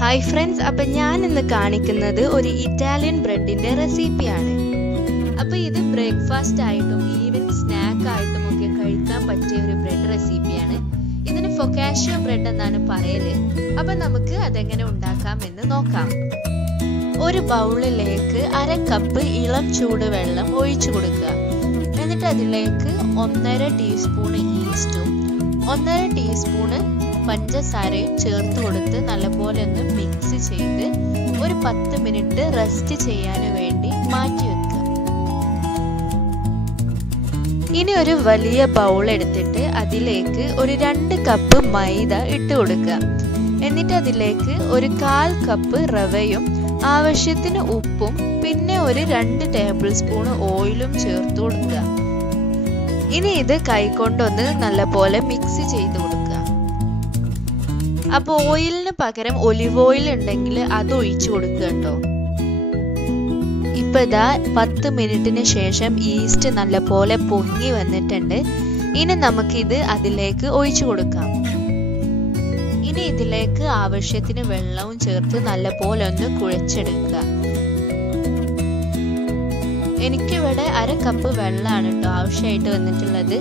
Hi friends, അപ്പോൾ ഞാൻ ഇന്ന് കാണിക്കുന്നത് ഒരു ഇറ്റാലിയൻ ബ്രെഡിന്റെ റെസിപ്പിയാണ്. അപ്പോൾ ഇത് ബ്രേക്ക്ഫാസ്റ്റ് ആയിട്ടും ഈവനിംഗ് സ്നാക്ക് ആയിട്ടും ഒക്കെ കഴിക്കാൻ പറ്റിയ ഒരു ബ്രെഡ് റെസിപ്പിയാണ്. ഇതിന് ഫൊക്കാഷ്യ ബ്രെഡ് എന്നാണ് പറയല്. അപ്പോൾ നമുക്ക് അതെങ്ങനെ ഉണ്ടാക്കാമെന്ന് നോക്കാം. ഒരു ബൗളിലേക്ക് 1/2 കപ്പ് ഇളം ചൂടുവെള്ളം ഒഴിച്ചു കൊടുക്കുക. എന്നിട്ട് അതിലേക്ക് 1.5 ടീസ്പൂൺ ഈസ്റ്റും 1.5 ടീസ്പൂൺ പഞ്ചസാരയും ചേർത്ത് കൊടുത്ത് നല്ലപോലെ ഒന്ന് മിക്സ് ചെയ്ത് ഒരു 10 മിനിറ്റ് റെസ്റ്റ് ചെയ്യാൻ വേണ്ടി മാറ്റി വെക്കുക. ഇനി ഒരു വലിയ ബൗൾ എടുത്തിട്ട് അതിലേക്ക് ഒരു 2 കപ്പ് മൈദ ഇട്ട് കൊടുക്കുക. എന്നിട്ട് അതിലേക്ക് ഒരു 1/4 കപ്പ് റവയും ആവശ്യത്തിന് ഉപ്പും പിന്നെ ഒരു 2 ടേബിൾ സ്പൂൺ ഓയിലും ചേർത്ത് കൊടുക്കുക. ഇനി ഇത് കൈകൊണ്ടൊന്ന് നല്ലപോലെ മിക്സ് ചെയ്ത് കൊടുക്കുക. അപ്പോൾ ഓയിലിന് പകരം ഒലിവ് ഓയിൽ ഉണ്ടെങ്കിൽ അത് ഒഴിച്ചു കൊടുക്കുക കേട്ടോ. ഇപ്പൊ ഇതാ 10 മിനിറ്റിന് ശേഷം ഈസ്റ്റ് നല്ലപോലെ പൊങ്ങി വന്നിട്ടുണ്ട്. ഇനി നമുക്കിത് അതിലേക്ക് ഒഴിച്ചു കൊടുക്കാം. ഇനി ഇതിലേക്ക് ആവശ്യത്തിന് വെള്ളവും ചേർത്ത് നല്ലപോലെ ഒന്ന് കുഴച്ചെടുക്കുക. എനിക്കിവിടെ 1/2 കപ്പ് വെള്ളമാണ് കേട്ടോ ആവശ്യമായിട്ട് വന്നിട്ടുള്ളത്.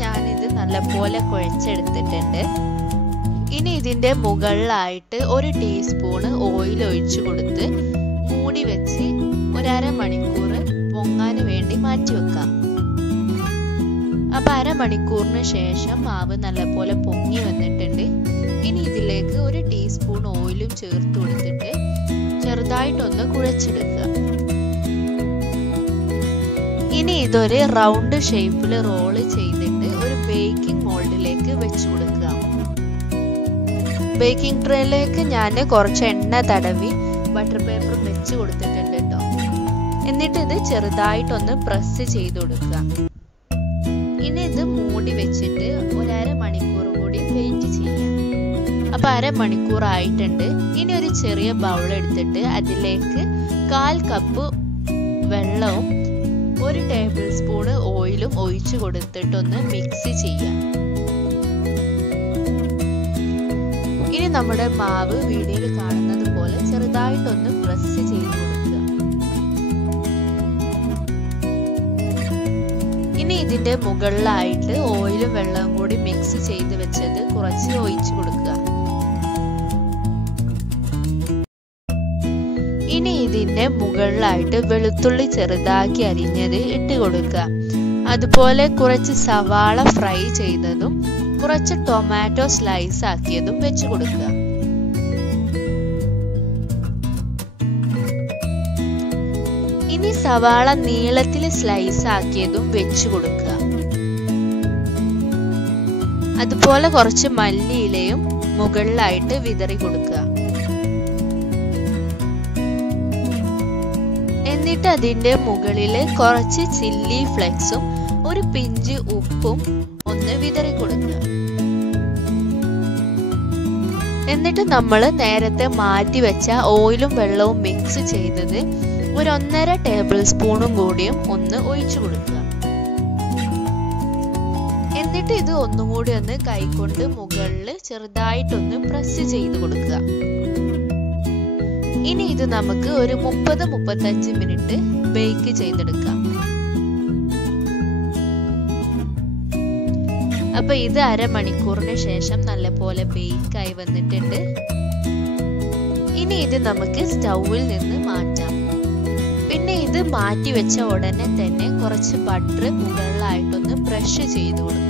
ഞാനിത് നല്ലപോലെ കുഴച്ചെടുത്തിട്ടുണ്ട്. ഇനി ഇതിന്റെ മുകളിലായിട്ട് 1 ടീസ്പൂൺ ഓയിൽ ഒഴിച്ചു കൊടുത്ത് മൂടി വെച്ച് 1/2 മണിക്കൂർ പൊങ്ങാൻ വേണ്ടി മാറ്റി വെക്കാം. അപ്പൊ 1/2 മണിക്കൂറിന് ശേഷം മാവ് നല്ലപോലെ പൊങ്ങി വന്നിട്ടുണ്ട്. ഇനി ഇതിലേക്ക് 1 ടീസ്പൂൺ ഓയിലും ചേർത്ത് കൊടുത്തിട്ട് ചെറുതായിട്ടൊന്ന് കുഴച്ചെടുക്കുക. ഇനി ഇതൊരു റൗണ്ട് ഷേപ്പിൽ റോള് ചെയ്തിട്ട് ഒരു ബേക്കിംഗ് മോൾഡിലേക്ക് വെച്ചു കൊടുക്കുക. ബേക്കിംഗ് ട്രേയിലേക്ക് ഞാൻ കുറച്ച് എണ്ണ തടവി ബട്ടർ പേപ്പർ വെച്ച് കൊടുത്തിട്ടുണ്ട് കേട്ടോ. എന്നിട്ട് ഇത് ചെറുതായിട്ടൊന്ന് പ്രസ് ചെയ്ത് കൊടുക്കുക. ഇനി ഇത് മൂടി വെച്ചിട്ട് 1/2 മണിക്കൂർ കൂടി വെയിറ്റ് ചെയ്യാം. അപ്പൊ 1/2 മണിക്കൂർ ആയിട്ടുണ്ട്. ഇനി ഒരു ചെറിയ ബൗൾ എടുത്തിട്ട് അതിലേക്ക് 1/4 കപ്പ് വെള്ളവും 1 ടേബിൾ സ്പൂൺ ഓയിലും ഒഴിച്ചു കൊടുത്തിട്ടൊന്ന് മിക്സ് ചെയ്യാം. ഇനി നമ്മുടെ മാവ് വീഡിയോയിൽ കാണുന്നത് പോലെ ചെറുതായിട്ടൊന്ന് പ്രസ് ചെയ്ത് കൊടുക്കുക. ഇനി ഇതിന്റെ മുകളിലായിട്ട് ഓയിലും വെള്ളവും കൂടി മിക്സ് ചെയ്ത് വെച്ചത് കുറച്ച് ഒഴിച്ചു കൊടുക്കുക. ഇനി ഇതിന്റെ മുകളിലായിട്ട് വെളുത്തുള്ളി ചെറുതാക്കി അരിഞ്ഞത് ഇട്ട് കൊടുക്കുക. അതുപോലെ കുറച്ച് സവാള ഫ്രൈ ചെയ്തതും കുറച്ച് ടൊമാറ്റോ സ്ലൈസ് ആക്കിയതും വെച്ച് കൊടുക്കുക. ഇനി സവാള നീളത്തിൽ സ്ലൈസ് ആക്കിയതും വെച്ച് കൊടുക്കുക. അതുപോലെ കുറച്ച് മല്ലിയിലയും മുകളിലായിട്ട് വിതറി കൊടുക്കുക. എന്നിട്ട് അതിന്റെ മുകളിൽ കുറച്ച് ചില്ലി ഫ്ലെക്സും ഒരു പിഞ്ച് ഉപ്പും ഒന്ന് വിതറി കൊടുക്കുക. എന്നിട്ട് നമ്മൾ നേരത്തെ മാറ്റി വെച്ച ഓയിലും വെള്ളവും മിക്സ് ചെയ്തത് ഒരു 1.5 ടേബിൾ സ്പൂണും കൂടിയും ഒന്ന് ഒഴിച്ചു കൊടുക്കുക. എന്നിട്ട് ഇത് ഒന്നുകൂടി ഒന്ന് കൈകൊണ്ട് മുകളിൽ ചെറുതായിട്ടൊന്ന് പ്രസ് ചെയ്ത് കൊടുക്കുക. ഇനി ഇത് നമുക്ക് ഒരു 30-35 മിനിറ്റ് ബേക്ക് ചെയ്തെടുക്കാം. അപ്പൊ ഇത് 1/2 മണിക്കൂറിന് ശേഷം നല്ലപോലെ ബേക്കായി വന്നിട്ടുണ്ട്. ഇനി ഇത് നമുക്ക് സ്റ്റൗവിൽ നിന്ന് മാറ്റാം. പിന്നെ ഇത് മാറ്റി വെച്ച ഉടനെ തന്നെ കുറച്ച് ബട്ടർ മുകളിലായിട്ടൊന്ന് ബ്രഷ് ചെയ്ത് കൊടുക്കുക.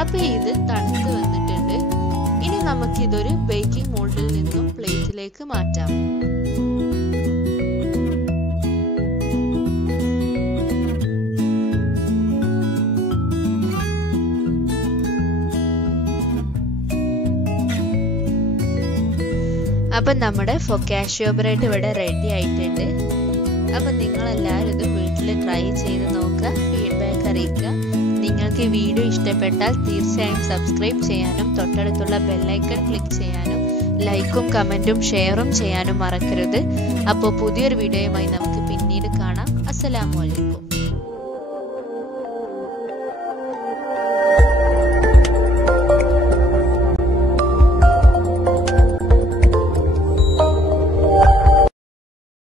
അപ്പൊ ഇത് തണുത്ത് വന്നിട്ടുണ്ട്. ഇനി നമുക്ക് ഇതൊരു ബേക്കിംഗ് മോൾഡിൽ നിന്നും പ്ലേറ്റിലേക്ക് മാറ്റാം. അപ്പൊ നമ്മുടെ ഫൊക്കാഷ്യ ബ്രെഡ് ഇവിടെ റെഡി ആയിട്ടുണ്ട്. അപ്പൊ നിങ്ങളെല്ലാവരും ഇത് വീട്ടിൽ ട്രൈ ചെയ്ത് നോക്കുക, ഫീഡ്ബാക്ക് അറിയിക്കുക. നിങ്ങൾക്ക് ഈ വീഡിയോ ഇഷ്ടപ്പെട്ടാൽ തീർച്ചയായും സബ്സ്ക്രൈബ് ചെയ്യാനും തൊട്ടടുത്തുള്ള ബെൽ ഐക്കൺ ക്ലിക്ക് ചെയ്യാനും ലൈക്കും കമന്റും ഷെയറും ചെയ്യാനും മറക്കരുത്. അപ്പോൾ പുതിയൊരു വീഡിയോയുമായി നമുക്ക് പിന്നീട് കാണാം. അസ്സലാമു അലൈക്കും.